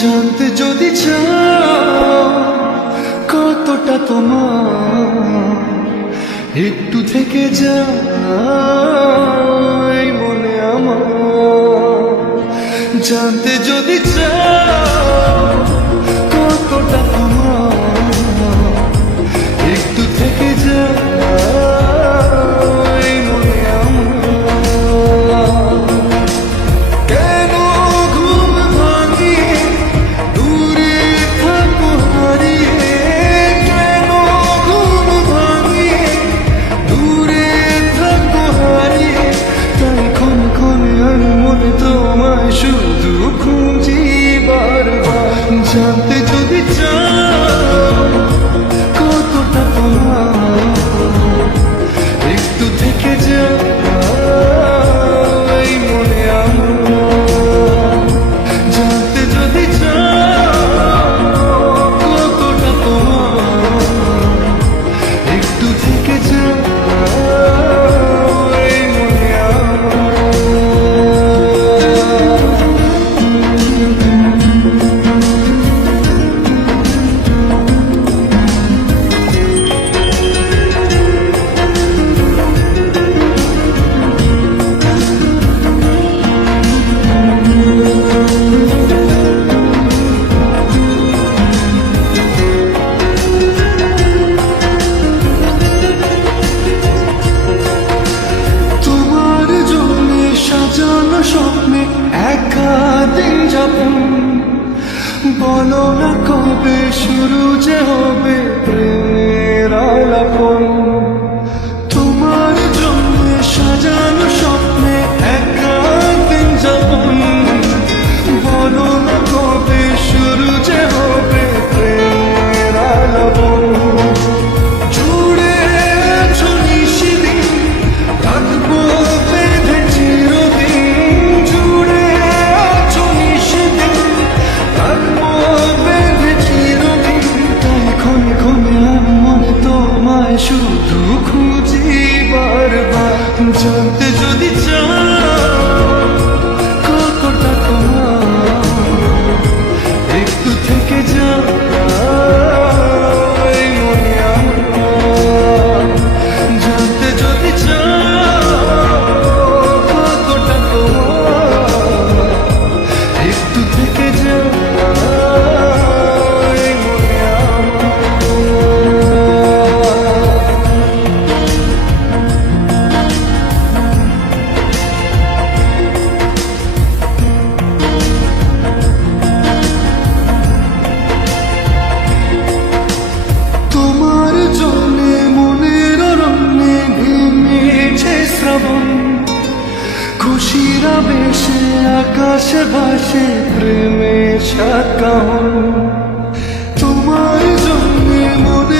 জানতে যদি চাও কতটা তোমার, একটু থেকে যাই মনে আমার। জানতে যদি চাও কতটা তোমার, একটু থেকে যাই মনে আমার। কেন ঘুম ভাঙিয়ে দূরে থাকো হারিয়ে, কেন ঘুম ভাঙিয়ে দূরে থাকো হারিয়ে, তাই ক্ষণ ক্ষণে আমি মনে তোমায় শুধু খুঁজি বারবার। জানতে যদি চাও কতটা তোমার, একটু থেকে যাই মনে আমার। জানতে যদি চাও কতটা তোমার, একটু থেকে যাই মনে আমার। তোমার জন্য সাজানো স্বপ্নে একা দিন যাপন, বলো না কবে শুরু যে হবে প্রেমের আলাপন। তোমার জন্য সাজানো স্বপ্নে একা দিন যাপন, বলো না কবে শুরু যে হবে প্রেমের আলাপন। জুড়ে আছো নিশিদিন, রাখবো বেঁধে চিরদিন। জুড়ে আছো নিশিদিন, রাখবো বেঁধে চিরদিন। তাই ক্ষণে ক্ষণে আমি মনে তোমায় শুধু খুঁজি বারবার। জানতে যদি চাও কতটা তোমার, একটু থেকে যাই মনে আমার। জানতে যদি চাও কতটা তোমার, একটু থেকে যাই মনে আমার। তোমার জন্যে মনের রঙে নেমেছে শ্রাবণ, খুশির আবেশে আকাশে ভাসে প্রেমের সাকান। তোমার জন্যে মনে